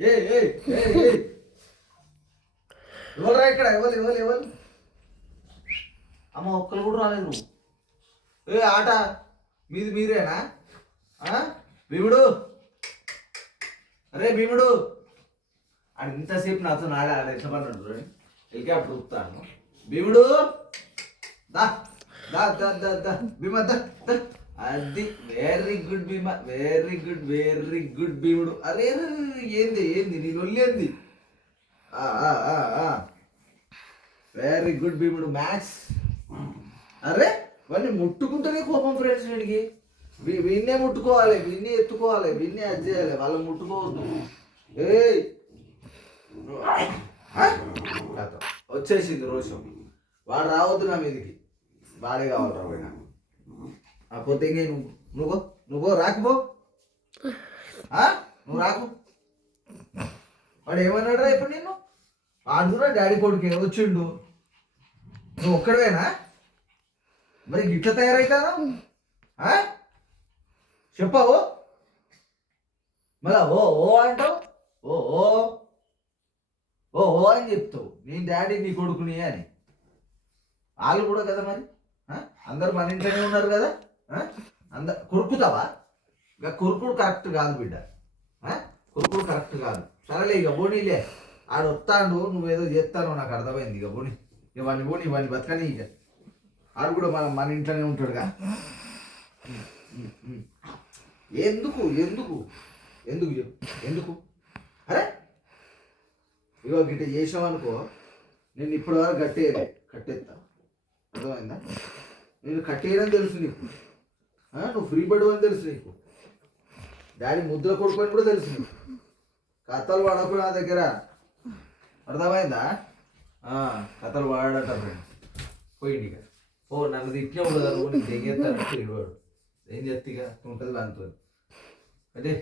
ఏ ఏ ఏ ఏ ఎవరురా ఇక్కడ ఎవరు అమ్మ ఒక్కరు కూడా రాలేదు నువ్వు ఏ ఆట మీరేనా భీముడు అరే భీముడు ఆడు ఇంతసేపు నాతో నాడే ఆడ ఎట్లా పడ్డాడు చూడండి హెలికాప్టర్ ఊపుతాను భీముడు దా దా దా దా దా భీమ దా అది వెరీ గుడ్ భీమ వెరీ గుడ్ భీముడు అరే ఏంది నీ లొల్లేంది వెరీ గుడ్ భీముడు మ్యాథ్స్ అరే వాడిని ముట్టుకుంటేనే కోపం ఫ్రెండ్స్ వీడికి వీన్నే ముట్టుకోవాలి వీన్నే ఎత్తుకోవాలి వీన్నే అది చేయాలి వాళ్ళని ముట్టుకోవద్దు ఏయ్ వచ్చేసింది రోషం వాడు రావద్దు నా మీదకి వాడే కావాలి రాబోయ్ నాకు పోతే ఇంకే నువ్వు రాకపో నువ్వు రాకు వాడు ఏమన్నాడు రా ఇప్పుడు నేను వాడు కూడా డాడీ కొడుకు వచ్చిండు నువ్వు ఒక్కడవేనా మరి గిట్ల తయారవుతాను చెప్పావు మళ్ళా ఓ అంటావు ఓ అని చెప్తావు నీ డాడీ నీ కొడుకుని అని వాళ్ళు కూడా కదా మరి అందరు మన ఇంట్లోనే ఉన్నారు కదా కొరుకుతావా ఇక కొరుకుడు కరెక్ట్ కాదు బిడ్డ కొరుకుడు కరెక్ట్ కాదు సరేలే ఇక బోనీలే ఆడు వస్తాడు నువ్వేదో చేస్తానో నాకు అర్థమైంది ఇక బోని ఇవన్నీ బతకని ఇక ఆడు కూడా మన ఇంట్లోనే ఉంటాడుగా ఎందుకు ఎందుకు ఎందుకు చెప్పు ఎందుకు అరే ఇగో గిట్ట చేసామనుకో నేను ఇప్పటి వరకు కట్టేస్తా అర్థమైందా నేను కట్టేయడం తెలుసు నీకు నువ్వు ఫ్రీ బర్డ్ అని తెలుసు నీకు డాడీ ముద్ర కొడుకొని కూడా తెలుసు నీకు కథలు వాడకు నా దగ్గర అర్థమైందా కథలు వాడట ఫ్రెండ్స్ పోయింది ఇక నన్ను తిట్టినా ఉండదు నువ్వు నీకు ఏం చేస్తానంటే ఏం చేస్తే ఇక ఉంటుంది దాంతో అదే